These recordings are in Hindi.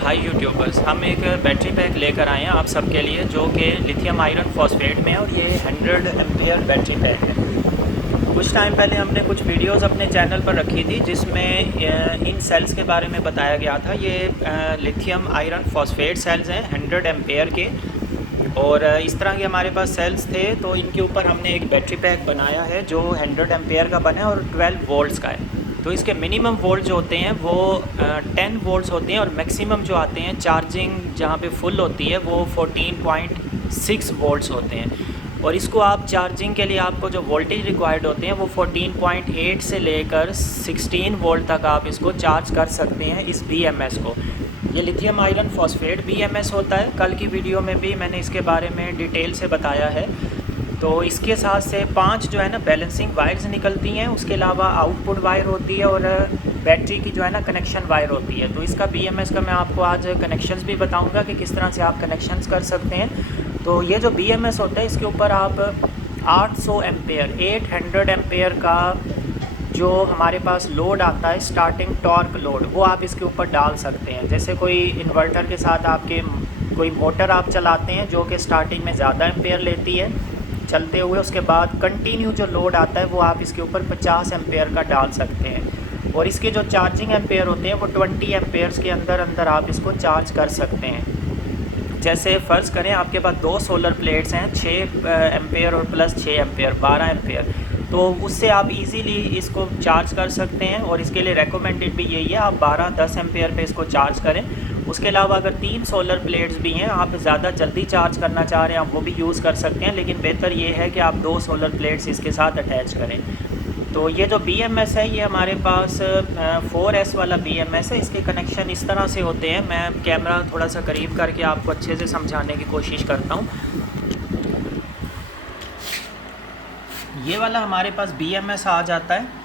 हाय यूट्यूबर्स, हम एक बैटरी पैक लेकर आए हैं आप सबके लिए जो कि लिथियम आयरन फॉस्फेट में है और ये 100 एम्पियर बैटरी पैक है। कुछ टाइम पहले हमने कुछ वीडियोस अपने चैनल पर रखी थी जिसमें इन सेल्स के बारे में बताया गया था। ये लिथियम आयरन फॉस्फेट सेल्स हैं 100 एम्पियर के, और इस तरह के हमारे पास सेल्स थे तो इनके ऊपर हमने एक बैटरी पैक बनाया है जो 100 एम्पियर का बना है और 12 वोल्ट्स का है। तो इसके मिनिमम वोल्ट जो होते हैं वो 10 वोल्ट्स होते हैं और मैक्सिमम जो आते हैं चार्जिंग जहाँ पे फुल होती है वो 14.6 वोल्ट्स होते हैं। और इसको आप चार्जिंग के लिए आपको जो वोल्टेज रिक्वायर्ड होते हैं वो 14.8 से लेकर 16 वोल्ट तक आप इसको चार्ज कर सकते हैं इस BMS को। ये लिथियम आयरन फॉस्फेट BMS होता है। कल की वीडियो में भी मैंने इसके बारे में डिटेल से बताया है। तो इसके साथ से 5 जो है ना बैलेंसिंग वायर्स निकलती हैं, उसके अलावा आउटपुट वायर होती है और बैटरी की जो है ना कनेक्शन वायर होती है। तो इसका BMS का मैं आपको आज कनेक्शंस भी बताऊंगा कि किस तरह से आप कनेक्शंस कर सकते हैं। तो ये जो BMS होता है इसके ऊपर आप 800 एम्पेयर 800 एम्पेयर का जो हमारे पास लोड आता है स्टार्टिंग टॉर्क लोड, वो आप इसके ऊपर डाल सकते हैं। जैसे कोई इन्वर्टर के साथ आपके कोई मोटर आप चलाते हैं जो कि स्टार्टिंग में ज़्यादा एम्पेयर लेती है चलते हुए, उसके बाद कंटिन्यू जो लोड आता है वो आप इसके ऊपर 50 एम्पेयर का डाल सकते हैं। और इसके जो चार्जिंग एम्पेयर होते हैं वो 20 एम्पेयर्स के अंदर अंदर आप इसको चार्ज कर सकते हैं। जैसे फ़र्ज़ करें आपके पास 2 सोलर प्लेट्स हैं 6 एम्पेयर और प्लस 6 एम्पेयर 12 एम्पेयर, तो उससे आप इजीली इसको चार्ज कर सकते हैं। और इसके लिए रेकमेंडेड भी यही है आप 12-10 एम्पेयर पे इसको चार्ज करें। उसके अलावा अगर 3 सोलर प्लेट्स भी हैं, आप ज़्यादा जल्दी चार्ज करना चाह रहे हैं आप वो भी यूज़ कर सकते हैं, लेकिन बेहतर ये है कि आप 2 सोलर प्लेट्स इसके साथ अटैच करें। तो ये जो BMS है ये हमारे पास 4S वाला BMS है। इसके कनेक्शन इस तरह से होते हैं। मैं कैमरा थोड़ा सा करीब करके आपको अच्छे से समझाने की कोशिश करता हूँ। ये वाला हमारे पास BMS आ जाता है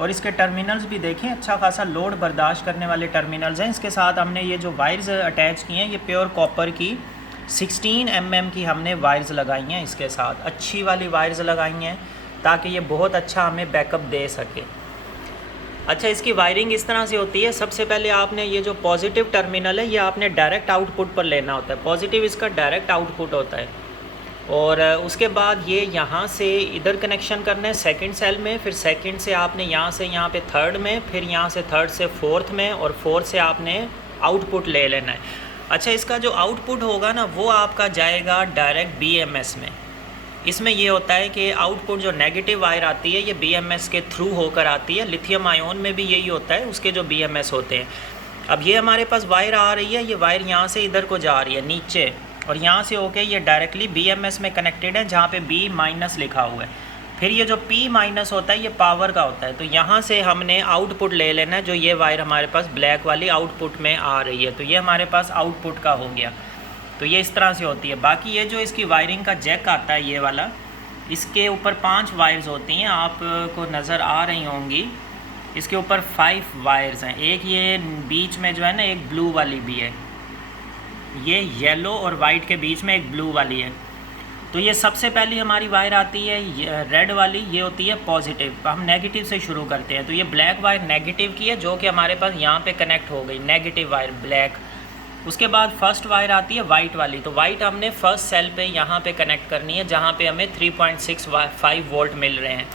और इसके टर्मिनल्स भी देखें, अच्छा खासा लोड बर्दाश्त करने वाले टर्मिनल्स हैं। इसके साथ हमने ये जो वायर्स अटैच किए हैं ये प्योर कॉपर की 16 mm की हमने वायर्स लगाई हैं। इसके साथ अच्छी वाली वायर्स लगाई हैं ताकि ये बहुत अच्छा हमें बैकअप दे सके। अच्छा, इसकी वायरिंग इस तरह से होती है। सबसे पहले आपने ये जो पॉजिटिव टर्मिनल है ये आपने डायरेक्ट आउटपुट पर लेना होता है। पॉजिटिव इसका डायरेक्ट आउटपुट होता है और उसके बाद ये यहाँ से इधर कनेक्शन करना है सेकंड सेल में, फिर सेकंड से आपने यहाँ से यहाँ पे थर्ड में, फिर यहाँ से थर्ड से फोर्थ में, और फोर्थ से आपने आउटपुट ले लेना है। अच्छा, इसका जो आउटपुट होगा ना वो आपका जाएगा डायरेक्ट BMS में। इसमें ये होता है कि आउटपुट जो नेगेटिव वायर आती है ये BMS के थ्रू होकर आती है। लिथियम आयोन में भी यही होता है, उसके जो BMS होते हैं। अब ये हमारे पास वायर आ रही है, ये वायर यहाँ से इधर को जा रही है नीचे, और यहाँ से होके ये डायरेक्टली BMS में कनेक्टेड है जहाँ पे B- लिखा हुआ है। फिर ये जो P- होता है ये पावर का होता है। तो यहाँ से हमने आउटपुट ले लेना है, जो ये वायर हमारे पास ब्लैक वाली आउटपुट में आ रही है। तो ये हमारे पास आउटपुट का हो गया। तो ये इस तरह से होती है। बाकी ये जो इसकी वायरिंग का जैक आता है ये वाला, इसके ऊपर 5 वायर्स होती हैं, आपको नज़र आ रही होंगी। इसके ऊपर 5 वायर्स हैं। एक ये बीच में जो है ना एक ब्लू वाली भी है, ये येलो और वाइट के बीच में एक ब्लू वाली है। तो ये सबसे पहली हमारी वायर आती है रेड वाली, ये होती है पॉजिटिव। हम नेगेटिव से शुरू करते हैं। तो ये ब्लैक वायर नेगेटिव की है जो कि हमारे पास यहाँ पे कनेक्ट हो गई, नेगेटिव वायर ब्लैक। उसके बाद फर्स्ट वायर आती है वाइट वाली। तो वाइट हमने फर्स्ट सेल पे यहाँ पे कनेक्ट करनी है जहाँ पे हमें 3.65 वोल्ट मिल रहे हैं,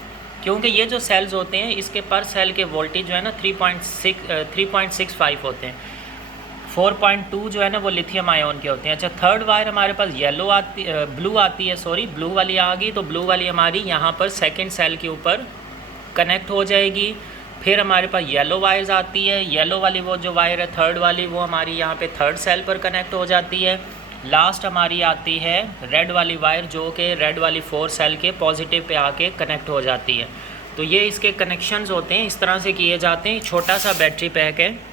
क्योंकि ये जो सेल्स होते हैं इसके पर सेल के वोल्टेज जो है ना 3.65 होते हैं। 4.2 जो है ना वो लिथियम आयोन के होते हैं। अच्छा, थर्ड वायर हमारे पास ब्लू आती है, ब्लू वाली आ गई। तो ब्लू वाली हमारी यहाँ पर सेकंड सेल के ऊपर कनेक्ट हो जाएगी। फिर हमारे पास येलो वायर्स आती है, येलो वाली वो जो वायर है थर्ड वाली वो हमारी यहाँ पे थर्ड सेल पर कनेक्ट हो जाती है। लास्ट हमारी आती है रेड वाली वायर जो कि रेड वाली 4 सेल के पॉजिटिव पे आके कनेक्ट हो जाती है। तो ये इसके कनेक्शंस होते हैं, इस तरह से किए जाते हैं। छोटा सा बैटरी पैक है,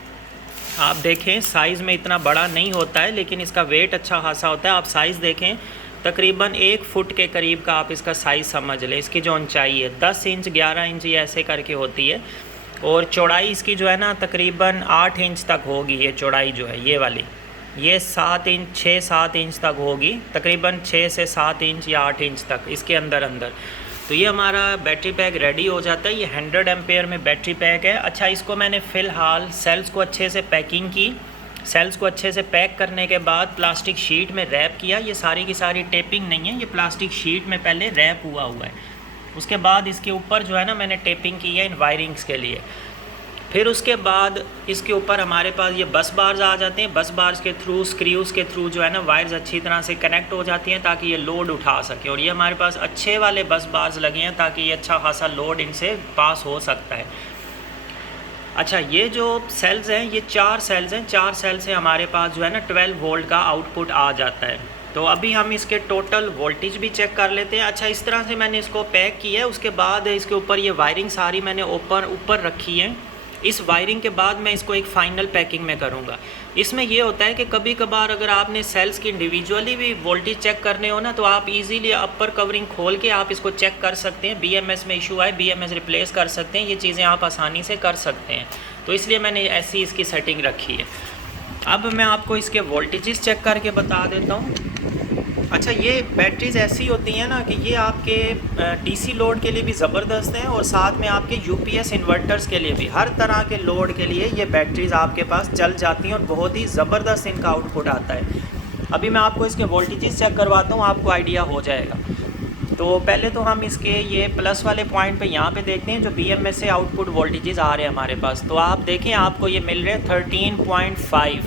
आप देखें साइज़ में इतना बड़ा नहीं होता है लेकिन इसका वेट अच्छा खासा होता है। आप साइज़ देखें, तकरीबन 1 फुट के करीब का आप इसका साइज़ समझ लें। इसकी जो ऊंचाई है 10 इंच 11 इंच ये ऐसे करके होती है, और चौड़ाई इसकी जो है ना तकरीबन 8 इंच तक होगी। ये चौड़ाई जो है ये वाली, ये 6-7 इंच तक होगी, तकरीबन 6 से 7 इंच या 8 इंच तक इसके अंदर। तो ये हमारा बैटरी पैक रेडी हो जाता है। ये 100 एम्पेयर में बैटरी पैक है। अच्छा, इसको मैंने फ़िलहाल सेल्स को अच्छे से पैकिंग की, सेल्स को अच्छे से पैक करने के बाद प्लास्टिक शीट में रैप किया। ये सारी की सारी टेपिंग नहीं है, ये प्लास्टिक शीट में पहले रैप हुआ है। उसके बाद इसके ऊपर जो है ना मैंने टेपिंग की है इन वायरिंग्स के लिए। फिर उसके बाद इसके ऊपर हमारे पास ये बस बार्स आ जाते हैं। बस बार्स के थ्रू, स्क्रूज़ के थ्रू जो है ना वायर्स अच्छी तरह से कनेक्ट हो जाती हैं ताकि ये लोड उठा सके। और ये हमारे पास अच्छे वाले बस बार्स लगे हैं ताकि ये अच्छा खासा लोड इनसे पास हो सकता है। अच्छा, ये जो सेल्स हैं ये 4 सेल्स हैं। 4 सेल से हमारे पास जो है ना 12 वोल्ट का आउटपुट आ जाता है। तो अभी हम इसके टोटल वोल्टेज भी चेक कर लेते हैं। अच्छा, इस तरह से मैंने इसको पैक किया है। उसके बाद इसके ऊपर ये वायरिंग सारी मैंने ऊपर रखी है। इस वायरिंग के बाद मैं इसको एक फ़ाइनल पैकिंग में करूँगा। इसमें ये होता है कि कभी कभार अगर आपने सेल्स की इंडिविजुअली भी वोल्टेज चेक करने हो ना तो आप इजीली अपर कवरिंग खोल के आप इसको चेक कर सकते हैं। BMS में इशू आए, BMS रिप्लेस कर सकते हैं। ये चीज़ें आप आसानी से कर सकते हैं, तो इसलिए मैंने ऐसी इसकी सेटिंग रखी है। अब मैं आपको इसके वोल्टेजेस चेक करके बता देता हूँ। अच्छा, ये बैटरीज़ ऐसी होती हैं ना कि ये आपके DC लोड के लिए भी ज़बरदस्त हैं और साथ में आपके UPS इन्वर्टर्स के लिए भी, हर तरह के लोड के लिए ये बैटरीज़ आपके पास चल जाती हैं और बहुत ही ज़बरदस्त इनका आउटपुट आता है। अभी मैं आपको इसके वोल्टेजेस चेक करवाता हूँ, आपको आइडिया हो जाएगा। तो पहले तो हम इसके ये प्लस वाले पॉइंट पे यहाँ पे देखते हैं जो BMS से आउटपुट वोल्टेजेस आ रहे हैं हमारे पास। तो आप देखें, आपको ये मिल रहे हैं 13.5।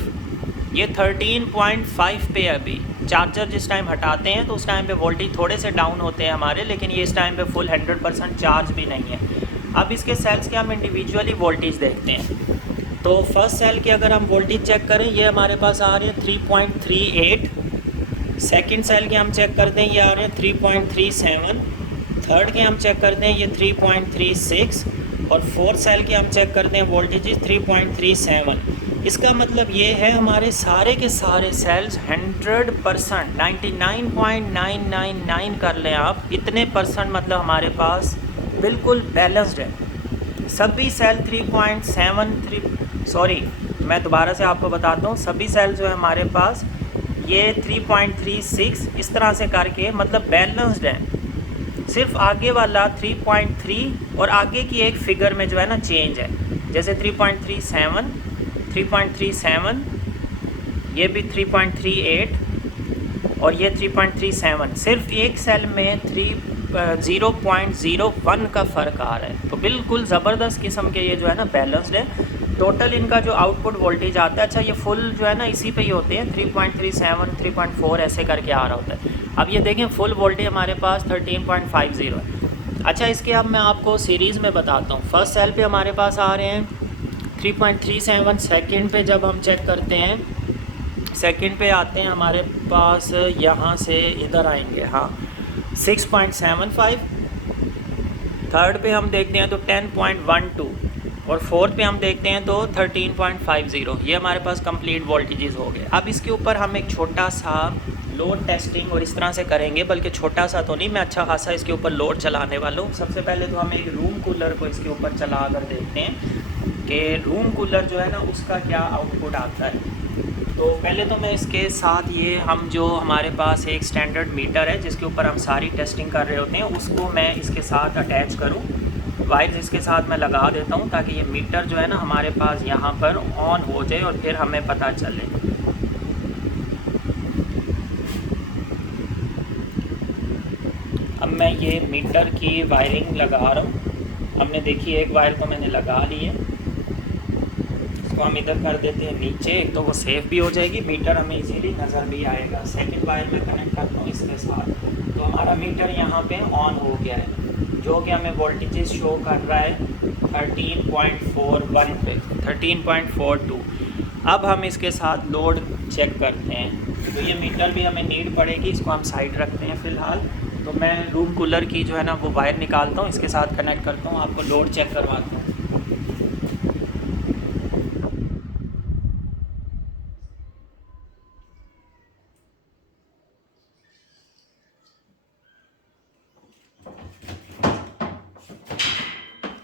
ये 13.5 पे अभी चार्जर जिस टाइम हटाते हैं तो उस टाइम पे वोल्टेज थोड़े से डाउन होते हैं हमारे, लेकिन ये इस टाइम पे फुल 100% चार्ज भी नहीं है। अब इसके सेल्स के हम इंडिविजुअली वोल्टेज देखते हैं। तो फर्स्ट सेल के अगर हम वोल्टेज चेक करें, ये हमारे पास आ रहे हैं 3.38। सेकंड सेल के हम चेक करते हैं, ये आ रहे हैं 3.37। थर्ड के हम चेक करते हैं, ये 3.36। और फोर्थ सेल के हम चेक करते हैं वोल्टेज 3.37। इसका मतलब ये है हमारे सारे के सारे सेल्स 100%, 99.999 कर लें आप, इतने परसेंट मतलब हमारे पास बिल्कुल बैलेंस्ड है। सभी सेल 3.73, सॉरी मैं दोबारा से आपको बताता हूँ, सभी सेल जो है हमारे पास ये 3.36 इस तरह से करके मतलब बैलेंस्ड है। सिर्फ आगे वाला 3.3 और आगे की एक फिगर में जो है ना चेंज है, जैसे 3.37, 3.37, ये भी 3.38 और ये 3.37। सिर्फ एक सेल में 0.01 का फ़र्क आ रहा है। तो बिल्कुल ज़बरदस्त किस्म के ये जो है ना बैलेंस्ड है। टोटल इनका जो आउटपुट वोल्टेज आता है, अच्छा ये फुल जो है ना इसी पे ही होते हैं, 3.37, 3.4 ऐसे करके आ रहा होता है। अब ये देखें फुल वोल्टेज हमारे पास 13.50 है। अच्छा, इसके अब मैं आपको सीरीज़ में बताता हूँ। फर्स्ट सेल पे हमारे पास आ रहे हैं 3.37। सेकंड पे जब हम चेक करते हैं, सेकंड पे आते हैं हमारे पास, यहाँ से इधर आएंगे, हाँ 6.75। थर्ड पे हम देखते हैं तो 10.12 और फोर्थ पे हम देखते हैं तो 13.50। ये हमारे पास कंप्लीट वोल्टेजेस हो गए। अब इसके ऊपर हम एक छोटा सा लोड टेस्टिंग और इस तरह से करेंगे, बल्कि छोटा सा तो नहीं, मैं अच्छा खासा इसके ऊपर लोड चलाने वाला हूँ। सबसे पहले तो हम एक रूम कूलर को इसके ऊपर चला कर देखते हैं कि रूम कूलर जो है ना उसका क्या आउटपुट आता है। तो पहले तो मैं इसके साथ ये हम जो हमारे पास एक स्टैंडर्ड मीटर है जिसके ऊपर हम सारी टेस्टिंग कर रहे होते हैं, उसको मैं इसके साथ अटैच करूँ। वायर्स इसके साथ मैं लगा देता हूँ ताकि ये मीटर जो है ना हमारे पास यहाँ पर ऑन हो जाए और फिर हमें पता चले। अब मैं ये मीटर की वायरिंग लगा रहा हूँ। हमने देखी एक वायर तो मैंने लगा ली है, इसको हम इधर कर देते हैं नीचे, एक तो वो सेफ़ भी हो जाएगी, मीटर हमें इजीली नज़र भी आएगा। सेकंड वायर में कनेक्ट करता हूँ इसके साथ, तो हमारा मीटर यहाँ पे ऑन हो गया है, जो कि हमें वोल्टेजेस शो कर रहा है 13.41 पे, 13.42। अब हम इसके साथ लोड चेक करते हैं। तो ये मीटर भी हमें नीड पड़ेगी, इसको हम साइड रखते हैं फ़िलहाल। तो मैं रूम कूलर की जो है ना वो वायर निकालता हूँ, इसके साथ कनेक्ट करता हूँ, आपको लोड चेक करवाता हूँ।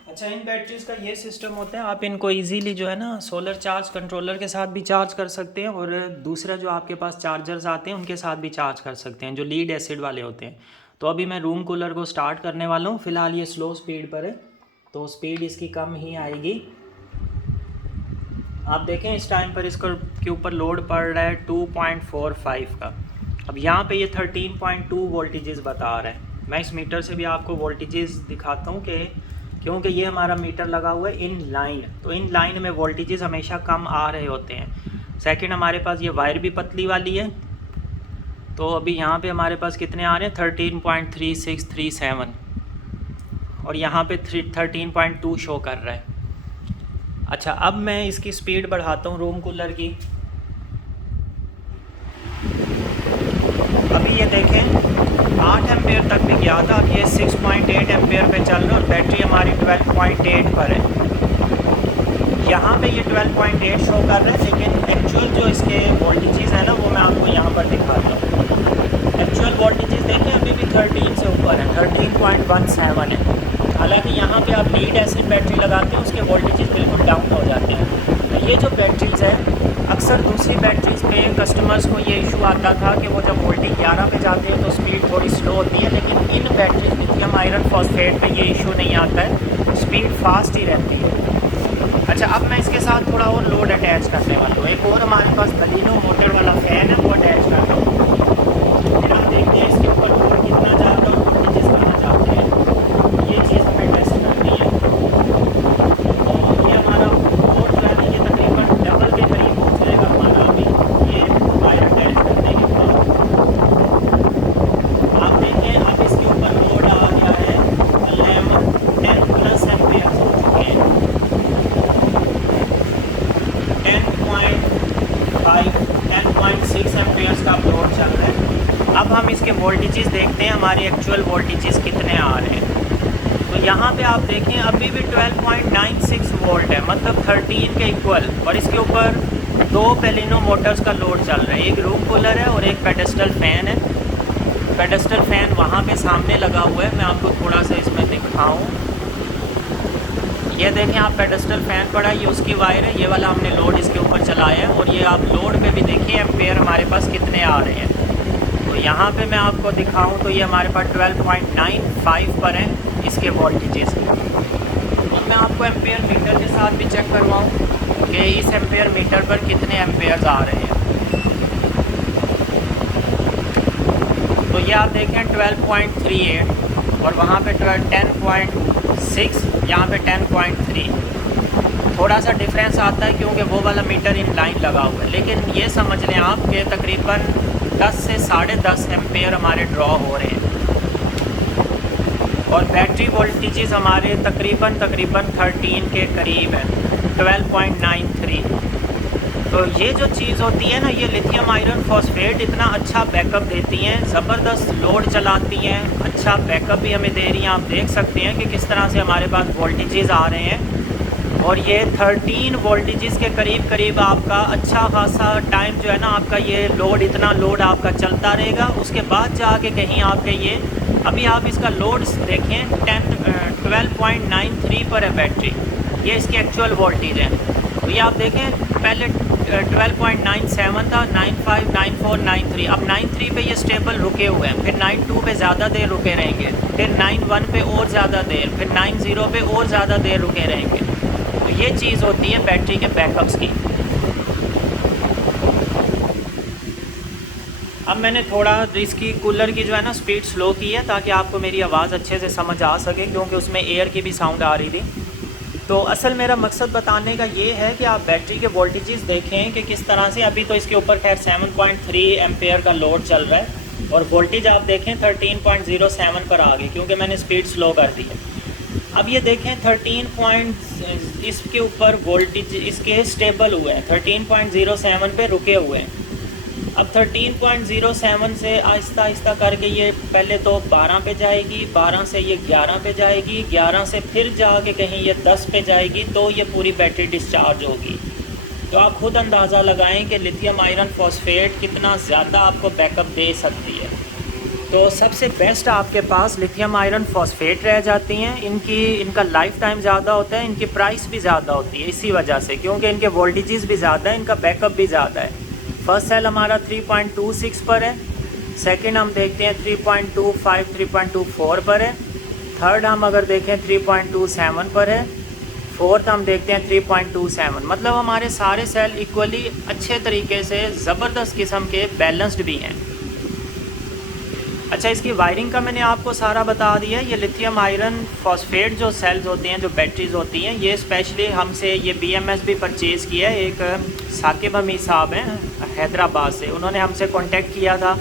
अच्छा, इन बैटरीज़ का ये सिस्टम होता है, आप इनको इजीली जो है ना सोलर चार्ज कंट्रोलर के साथ भी चार्ज कर सकते हैं और दूसरा जो आपके पास चार्जर्स आते हैं उनके साथ भी चार्ज कर सकते हैं, जो लीड एसिड वाले होते हैं। तो अभी मैं रूम कूलर को स्टार्ट करने वाला हूँ। फ़िलहाल ये स्लो स्पीड पर है, तो स्पीड इसकी कम ही आएगी। आप देखें इस टाइम पर इसको के ऊपर लोड पड़ रहा है 2.45 का। अब यहाँ पे ये 13.2 वोल्टेजेस बता रहा है। मैं इस मीटर से भी आपको वोल्टेजेस दिखाता हूँ कि क्योंकि ये हमारा मीटर लगा हुआ है इन लाइन, तो इन लाइन में वोल्टेजेस हमेशा कम आ रहे होते हैं। सेकंड हमारे पास ये वायर भी पतली वाली है, तो अभी यहाँ पे हमारे पास कितने आ रहे हैं 13.3637 और यहाँ पे 13.2 शो कर रहा है। अच्छा, अब मैं इसकी स्पीड बढ़ाता हूँ रूम कूलर की। अभी ये देखें 8 एम्पेयर तक भी गया था, अब ये 6.8 एम्पेयर पे चल रहा है और बैटरी हमारी 12.8 पर है। यहाँ पे ये 12.8 शो कर रहा है, लेकिन एक्चुअल जो इसके वोल्टेजेस है ना वो मैं आपको यहाँ पर दिखाता हूँ। एक्चुअल वोल्टेजेस देखें अभी भी 13 से ऊपर है, 13.17 है। हालांकि यहाँ पे आप लीड एसिड बैटरी लगाते हैं उसके वोल्टेजेस बिल्कुल डाउन हो जाते हैं। तो ये जो बैटरीज़ है, अक्सर दूसरी बैटरीज़ पे कस्टमर्स को ये इशू आता था कि वो जब वोल्टेज 11 पे जाते हैं तो स्पीड थोड़ी स्लो होती है, लेकिन इन बैटरीज लिथियम आयरन फॉस्फेट पे ये इशू नहीं आता है, स्पीड फास्ट ही रहती है। अच्छा, अब मैं इसके साथ थोड़ा और लोड अटैच करने वाला हूँ। एक और हमारे पास बलिनो मोटर वाला फ़ैन है, वो अटैच करता हूँ। फिर आप देखते हैं इसके ऊपर लोड कितना जाता है, वोल्टेजेस कहाँ जाते हैं, ये चीज़ हमें टेस्ट करनी है। और ये हमारा लोड जो है ना ये तकरीबन डबल के करीब हो जाएगा हमारा अभी ये वायर अटैच करने के बाद। आप देखें अब इसके ऊपर लोड आ गया है 10+ एम्पेयर हो चुके हैं, 10.6 एम्पेयर्स का लोड चल रहा है। अब हम इसके वोल्टेजेस देखते हैं हमारे एक्चुअल वोल्टेजेस कितने आ रहे हैं। तो यहाँ पे आप देखें अभी भी 12.96 वोल्ट है, मतलब 13 के इक्वल, और इसके ऊपर 2 बेलिनो मोटर्स का लोड चल रहा है। एक रूम कूलर है और एक पेडेस्टल फ़ैन है। पेडेस्टल फ़ैन वहाँ पे सामने लगा हुआ है, मैं आपको थोड़ा सा इसमें दिखाऊँ। ये देखें आप पेडेस्टल फ़ैन पड़ा, ये उसकी वायर है, ये वाला हमने लोड इसके ऊपर चलाया है। और ये आप लोड पे भी देखिए एम्पेयर हमारे पास कितने आ रहे हैं। तो यहाँ पे मैं आपको दिखाऊं तो ये हमारे पास 12.95 पर है इसके वोल्टेजेस। और मैं आपको एम्पेयर मीटर के साथ भी चेक करवाऊँ कि इस एम्पेयर मीटर पर कितने एम्पेयर्स आ रहे हैं। तो ये आप देखें 12.38 और वहाँ पे 10.6, यहाँ पे 10.3। थोड़ा सा डिफरेंस आता है क्योंकि वो वाला मीटर इन लाइन लगा हुआ है, लेकिन ये समझ लें आप कि तकरीबन 10 से 10.5 एम्पेयर हमारे ड्रॉ हो रहे हैं। और बैटरी वोल्टेजेस हमारे तकरीबन 13 के करीब है, 12.93। तो ये जो चीज़ होती है ना, ये लिथियम आयरन फॉस्फेट इतना अच्छा बैकअप देती हैं, ज़बरदस्त लोड चलाती हैं, अच्छा बैकअप भी हमें दे रही हैं। आप देख सकते हैं कि किस तरह से हमारे पास वोल्टेजेस आ रहे हैं। और ये 13 वोल्टेजेस के करीब आपका अच्छा खासा टाइम जो है ना, आपका ये लोड, इतना लोड आपका चलता रहेगा। उसके बाद जाके कहीं आपके ये, अभी आप इसका लोड देखें 12.93 पर है बैटरी, ये इसकी एक्चुअल वोल्टेज है। तो ये आप देखें पहले 12.97 था, 95, 94, 93, अब 93 पे ये स्टेबल रुके हुए हैं। फिर 92 पे ज़्यादा देर रुके रहेंगे, फिर 91 पे और ज़्यादा देर, फिर 90 पे और ज़्यादा देर रुके रहेंगे। तो ये चीज़ होती है बैटरी के बैकअप्स की। अब मैंने थोड़ा इसकी कूलर की जो है ना स्पीड स्लो की है ताकि आपको मेरी आवाज़ अच्छे से समझ आ सके, क्योंकि उसमें एयर की भी साउंड आ रही थी। तो असल मेरा मकसद बताने का ये है कि आप बैटरी के वोल्टेजेस देखें कि किस तरह से, अभी तो इसके ऊपर खैर 7.3 एम्पेयर का लोड चल रहा है और वोल्टेज आप देखें 13.07 पर आ गई क्योंकि मैंने स्पीड स्लो कर दी है। अब ये देखें 13 इसके ऊपर वोल्टेज इसके स्टेबल हुए हैं, 13.07 पे रुके हुए हैं। अब 13.07 से आहिस्ता आहिस्ता करके ये पहले तो 12 पे जाएगी, 12 से ये 11 पे जाएगी, 11 से फिर जाके कहीं ये 10 पे जाएगी, तो ये पूरी बैटरी डिस्चार्ज होगी। तो आप खुद अंदाज़ा लगाएं कि लिथियम आयरन फॉस्फेट कितना ज़्यादा आपको बैकअप दे सकती है। तो सबसे बेस्ट आपके पास लिथियम आयरन फॉस्फेट रह जाती हैं। इनका लाइफ टाइम ज़्यादा होता है, इनकी प्राइस भी ज़्यादा होती है इसी वजह से, क्योंकि इनके वोल्टेजेस भी ज़्यादा है, इनका बैकअप भी ज़्यादा है। फर्स्ट सेल हमारा 3.26 पर है, सेकंड हम देखते हैं 3.25 3.24 पर है, थर्ड हम अगर देखें 3.27 पर है, फोर्थ हम देखते हैं 3.27। मतलब हमारे सारे सेल इक्वली अच्छे तरीके से ज़बरदस्त किस्म के बैलेंस्ड भी हैं। अच्छा, इसकी वायरिंग का मैंने आपको सारा बता दिया। ये लिथियम आयरन फॉस्फेट जो सेल्स होती हैं, जो बैटरीज होती हैं, ये स्पेशली हमसे ये BMS भी परचेज़ किया है। एक साकिब हमीद साहब हैं हैदराबाद से, उन्होंने हमसे कांटेक्ट किया था।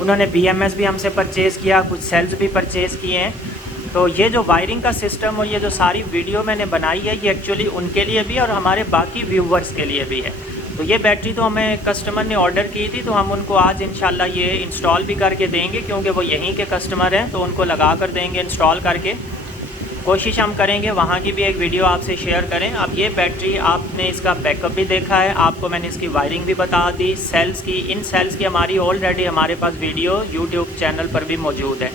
उन्होंने BMS भी हमसे परचेज़ किया, कुछ सेल्स भी परचेज़ किए हैं। तो ये जो वायरिंग का सिस्टम और ये जो सारी वीडियो मैंने बनाई है, ये एक्चुअली उनके लिए भी और हमारे बाकी व्यूवर्स के लिए भी है। तो ये बैटरी तो हमें कस्टमर ने ऑर्डर की थी, तो हम उनको आज इंशाल्लाह ये इंस्टॉल भी करके देंगे, क्योंकि वो यहीं के कस्टमर हैं, तो उनको लगा कर देंगे इंस्टॉल करके। कोशिश हम करेंगे वहाँ की भी एक वीडियो आपसे शेयर करें। अब ये बैटरी आपने इसका बैकअप भी देखा है, आपको मैंने इसकी वायरिंग भी बता दी, सेल्स की, इन सेल्स की हमारी ऑलरेडी हमारे पास वीडियो यूट्यूब चैनल पर भी मौजूद है।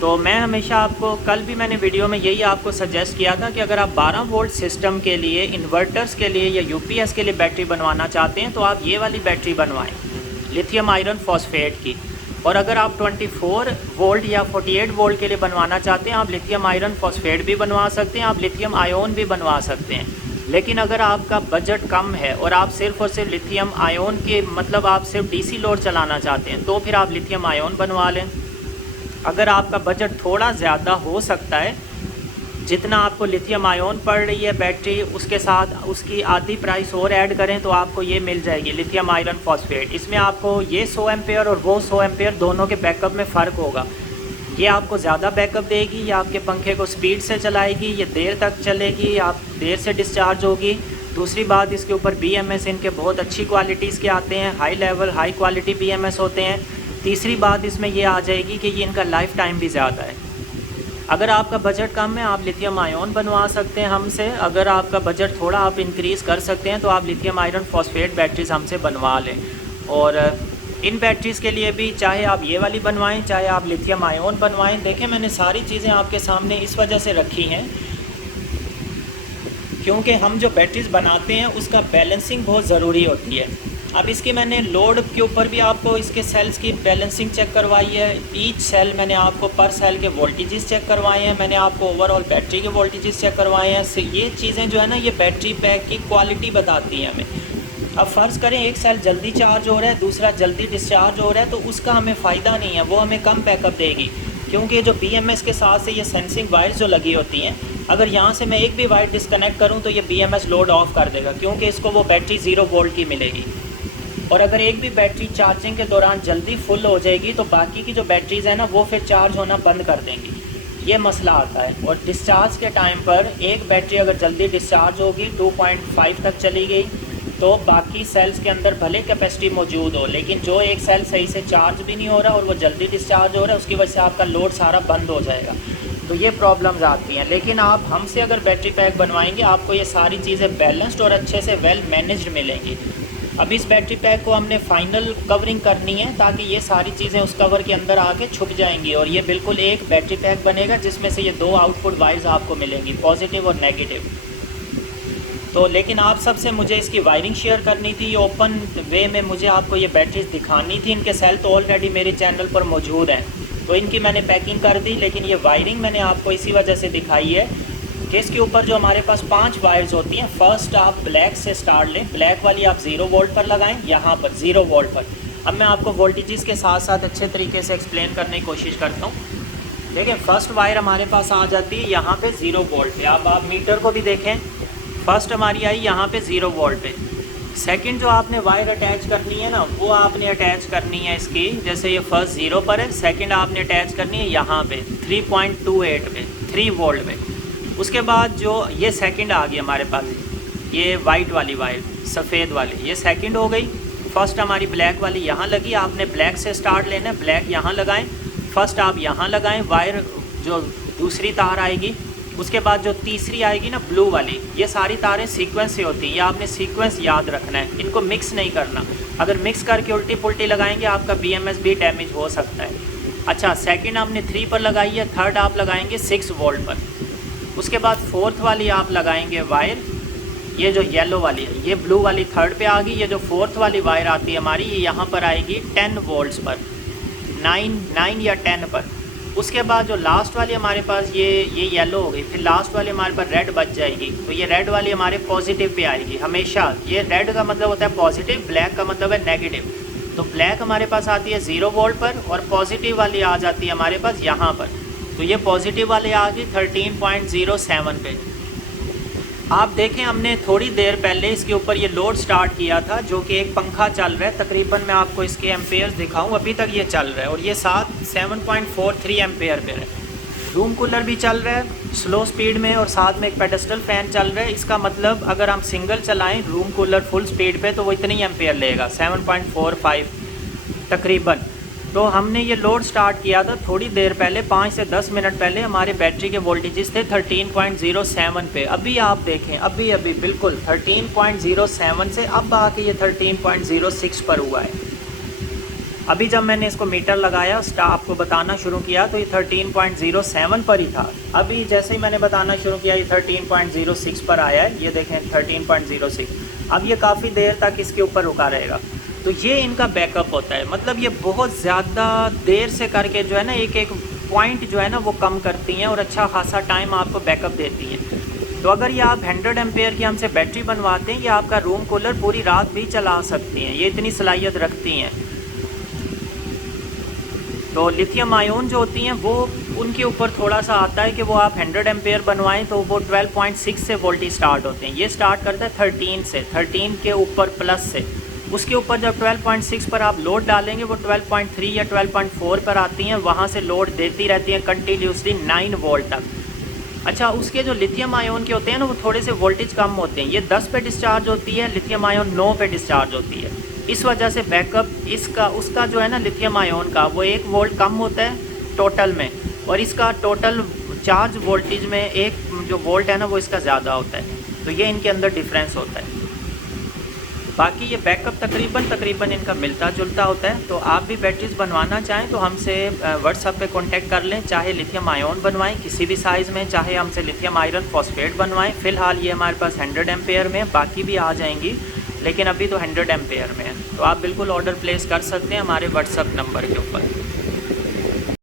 तो मैं हमेशा आपको, कल भी मैंने वीडियो में यही आपको सजेस्ट किया था कि अगर आप 12 वोल्ट सिस्टम के लिए, इन्वर्टर्स के लिए या UPS के लिए बैटरी बनवाना चाहते हैं तो आप ये वाली बैटरी बनवाएं, लिथियम आयरन फॉस्फेट की। और अगर आप 24 वोल्ट या 48 वोल्ट के लिए बनवाना चाहते हैं, आप लिथियम आयरन फॉस्फेट भी बनवा सकते हैं, आप लिथियम आयोन भी बनवा सकते हैं। लेकिन अगर आपका बजट कम है और आप सिर्फ़ और सिर्फ लिथियम आयोन के, मतलब आप सिर्फ DC लोड चलाना चाहते हैं, तो फिर आप लिथियम आयोन बनवा लें। अगर आपका बजट थोड़ा ज़्यादा हो सकता है, जितना आपको लिथियम आयोन पड़ रही है बैटरी, उसके साथ उसकी आधी प्राइस और ऐड करें तो आपको ये मिल जाएगी लिथियम आयरन फॉस्फेट। इसमें आपको ये 100 एम्पेयर और वो 100 एम्पेयर दोनों के बैकअप में फ़र्क होगा। ये आपको ज़्यादा बैकअप देगी, या आपके पंखे को स्पीड से चलाएगी, ये देर तक चलेगी, आप देर से डिस्चार्ज होगी। दूसरी बात, इसके ऊपर BMS इनके बहुत अच्छी क्वालिटीज़ के आते हैं, high level high quality BMS होते हैं। तीसरी बात इसमें ये आ जाएगी कि ये इनका लाइफ टाइम भी ज़्यादा है। अगर आपका बजट कम है, आप लिथियम आयोन बनवा सकते हैं हमसे। अगर आपका बजट थोड़ा आप इंक्रीज़ कर सकते हैं तो आप लिथियम आयरन फॉस्फेट बैटरीज़ हमसे बनवा लें। और इन बैटरीज़ के लिए भी, चाहे आप ये वाली बनवाएं, चाहे आप लिथियम आयोन बनवाएं, देखें मैंने सारी चीज़ें आपके सामने इस वजह से रखी हैं क्योंकि हम जो बैटरीज़ बनाते हैं उसका बैलेंसिंग बहुत ज़रूरी होती है। अब इसकी मैंने लोड के ऊपर भी आपको इसके सेल्स की बैलेंसिंग चेक करवाई है। ईच सेल मैंने आपको पर सेल के वोल्टेजेस चेक करवाए हैं, मैंने आपको ओवरऑल बैटरी के वोल्टेजेस चेक करवाए हैं। ये चीज़ें जो है ना, ये बैटरी पैक की क्वालिटी बताती हैं हमें। अब फ़र्ज़ करें एक सेल जल्दी चार्ज हो रहा है, दूसरा जल्दी डिस्चार्ज हो रहा है, तो उसका हमें फ़ायदा नहीं है, वो हमें कम बैकअप देगी। क्योंकि जो BMS के साथ से ये सेंसिंग वायर्स जो लगी होती हैं, अगर यहाँ से मैं एक भी वायर डिस्कनेक्ट करूँ तो ये BMS लोड ऑफ कर देगा, क्योंकि इसको वो बैटरी 0 वोल्ट की मिलेगी। और अगर एक भी बैटरी चार्जिंग के दौरान जल्दी फुल हो जाएगी तो बाकी की जो बैटरीज़ हैं ना, वो फिर चार्ज होना बंद कर देंगी। ये मसला आता है। और डिस्चार्ज के टाइम पर एक बैटरी अगर जल्दी डिस्चार्ज होगी, 2.5 तक चली गई, तो बाकी सेल्स के अंदर भले कैपेसिटी मौजूद हो, लेकिन जो एक सेल सही से चार्ज भी नहीं हो रहा और वो जल्दी डिस्चार्ज हो रहा है, उसकी वजह से आपका लोड सारा बंद हो जाएगा। तो ये प्रॉब्लम्स आती हैं। लेकिन आप हमसे अगर बैटरी पैक बनवाएंगे, आपको ये सारी चीज़ें बैलेंस्ड और अच्छे से वेल मैनेज्ड मिलेंगी। अब इस बैटरी पैक को हमने फाइनल कवरिंग करनी है ताकि ये सारी चीज़ें उस कवर के अंदर आके छुप जाएंगी, और ये बिल्कुल एक बैटरी पैक बनेगा जिसमें से ये 2 आउटपुट वायर्स आपको मिलेंगी, पॉजिटिव और नेगेटिव। तो लेकिन आप सबसे मुझे इसकी वायरिंग शेयर करनी थी, ये ओपन वे में मुझे आपको ये बैटरीज दिखानी थी। इनके सेल तो ऑलरेडी मेरे चैनल पर मौजूद हैं, तो इनकी मैंने पैकिंग कर दी, लेकिन ये वायरिंग मैंने आपको इसी वजह से दिखाई है कि इसके ऊपर जो हमारे पास 5 वायर्स होती हैं, फर्स्ट आप ब्लैक से स्टार्ट लें। ब्लैक वाली आप 0 वोल्ट पर लगाएं, यहाँ पर 0 वोल्ट पर। अब मैं आपको वोल्टेजेस के साथ साथ अच्छे तरीके से एक्सप्लेन करने की कोशिश करता हूँ। देखिए, फर्स्ट वायर हमारे पास आ जाती है यहाँ पे 0 वोल्ट पे। अब आप मीटर को भी देखें, फर्स्ट हमारी आई यहाँ पे 0 वोल्ट पे। सेकंड जो आपने वायर अटैच करनी है ना, वो आपने अटैच करनी है इसकी, जैसे ये फर्स्ट 0 पर है, सेकंड आपने अटैच करनी है यहाँ पे 3.28 पे, 3 वोल्ट पे। उसके बाद जो ये सेकंड आ गई हमारे पास, ये वाइट वाली वायर, सफ़ेद वाली, ये सेकंड हो गई। फर्स्ट हमारी ब्लैक वाली यहाँ लगी, आपने ब्लैक से स्टार्ट लेना है, ब्लैक यहाँ लगाएं, फर्स्ट आप यहाँ लगाएं वायर, जो दूसरी तार आएगी। उसके बाद जो तीसरी आएगी ना, ब्लू वाली, ये सारी तारें सीक्वेंस से होती हैं, ये आपने सीक्वेंस याद रखना है, इनको मिक्स नहीं करना। अगर मिक्स करके उल्टी पुल्टी लगाएंगे आपका BMS भी डैमेज हो सकता है। अच्छा, सेकंड आपने 3 पर लगाई है, थर्ड आप लगाएंगे 6 वोल्ट पर। उसके बाद फोर्थ वाली आप लगाएंगे वायर, ये जो येलो वाली है, ये ब्लू वाली थर्ड पे आ गई। ये जो फोर्थ वाली वायर आती है हमारी, ये यहाँ पर आएगी 10 वोल्ट्स पर, 9 या 10 पर। उसके बाद जो लास्ट वाली हमारे पास ये येलो हो गई, फिर लास्ट वाली हमारे पास रेड बच जाएगी, तो ये रेड वाली हमारे पॉजिटिव पे आएगी हमेशा। ये रेड का मतलब होता है पॉजिटिव, ब्लैक का मतलब है नेगेटिव। तो ब्लैक हमारे पास आती है 0 वोल्ट पर और पॉजिटिव वाली आ जाती है हमारे पास यहाँ पर। तो ये पॉजिटिव वाली आ गई 13.07 पे। आप देखें हमने थोड़ी देर पहले इसके ऊपर ये लोड स्टार्ट किया था, जो कि एक पंखा चल रहा है, तकरीबन मैं आपको इसके एम्पेयर्स दिखाऊं, अभी तक ये चल रहा है और ये साथ 7.43 एम्पेयर पे है। रूम कूलर भी चल रहा है स्लो स्पीड में और साथ में एक पेडस्टल फ़ैन चल रहा है। इसका मतलब अगर हम सिंगल चलाएं रूम कूलर फुल स्पीड पे तो वो इतनी एम्पेयर लेगा 7.45 तकरीबन। तो हमने ये लोड स्टार्ट किया था थोड़ी देर पहले, 5 से 10 मिनट पहले। हमारे बैटरी के वोल्टेजेस थे 13.07 पे। अभी आप देखें अभी बिल्कुल 13.07 से अब आके ये 13.06 पर हुआ है। अभी जब मैंने इसको मीटर लगाया आपको बताना शुरू किया तो ये 13.07 पर ही था। अभी जैसे ही मैंने बताना शुरू किया ये 13.06 पर आया है। ये देखें 13.06। अब ये काफ़ी देर तक इसके ऊपर रुका रहेगा। तो ये इनका बैकअप होता है, मतलब ये बहुत ज़्यादा देर से करके जो है ना एक पॉइंट जो है ना वो कम करती हैं और अच्छा खासा टाइम आपको बैकअप देती हैं। तो अगर ये आप 100 एम्पेयर की हमसे बैटरी बनवाते हैं, ये आपका रूम कूलर पूरी रात भी चला सकती हैं, ये इतनी सलाहियत रखती हैं। तो लिथियम आयोन जो होती हैं वो उनके ऊपर थोड़ा सा आता है कि वो आप 100 एम्पेयर बनवाएं तो वो 12.6 से वोल्टेज स्टार्ट होते हैं। ये स्टार्ट करता है 13 से, 13 के ऊपर प्लस से। उसके ऊपर जब 12.6 पर आप लोड डालेंगे वो 12.3 या 12.4 पर आती हैं, वहाँ से लोड देती रहती हैं कंटिन्यूसली 9 वोल्ट तक। अच्छा, उसके जो लिथियम आयोन के होते हैं ना वो थोड़े से वोल्टेज कम होते हैं। ये 10 पे डिस्चार्ज होती है, लिथियम आयोन 9 पे डिस्चार्ज होती है। इस वजह से बैकअप उसका जो है ना लिथियम आयोन का वो 1 वोल्ट कम होता है टोटल में, और इसका टोटल चार्ज वोल्टेज में 1 जो वोल्ट है ना वो इसका ज़्यादा होता है। तो ये इनके अंदर डिफरेंस होता है। बाकी ये बैकअप तकरीबन इनका मिलता जुलता होता है। तो आप भी बैटरीज बनवाना चाहें तो हमसे व्हाट्सएप पे कांटेक्ट कर लें। चाहे लिथियम आयोन बनवाएं किसी भी साइज़ में, चाहे हमसे लिथियम आयरन फॉस्फेट बनवाएं। फ़िलहाल ये हमारे पास 100 एम्पेयर में, बाकी भी आ जाएंगी लेकिन अभी तो 100 एम्पेयर में है। तो आप बिल्कुल ऑर्डर प्लेस कर सकते हैं हमारे व्हाट्सएप नंबर के ऊपर।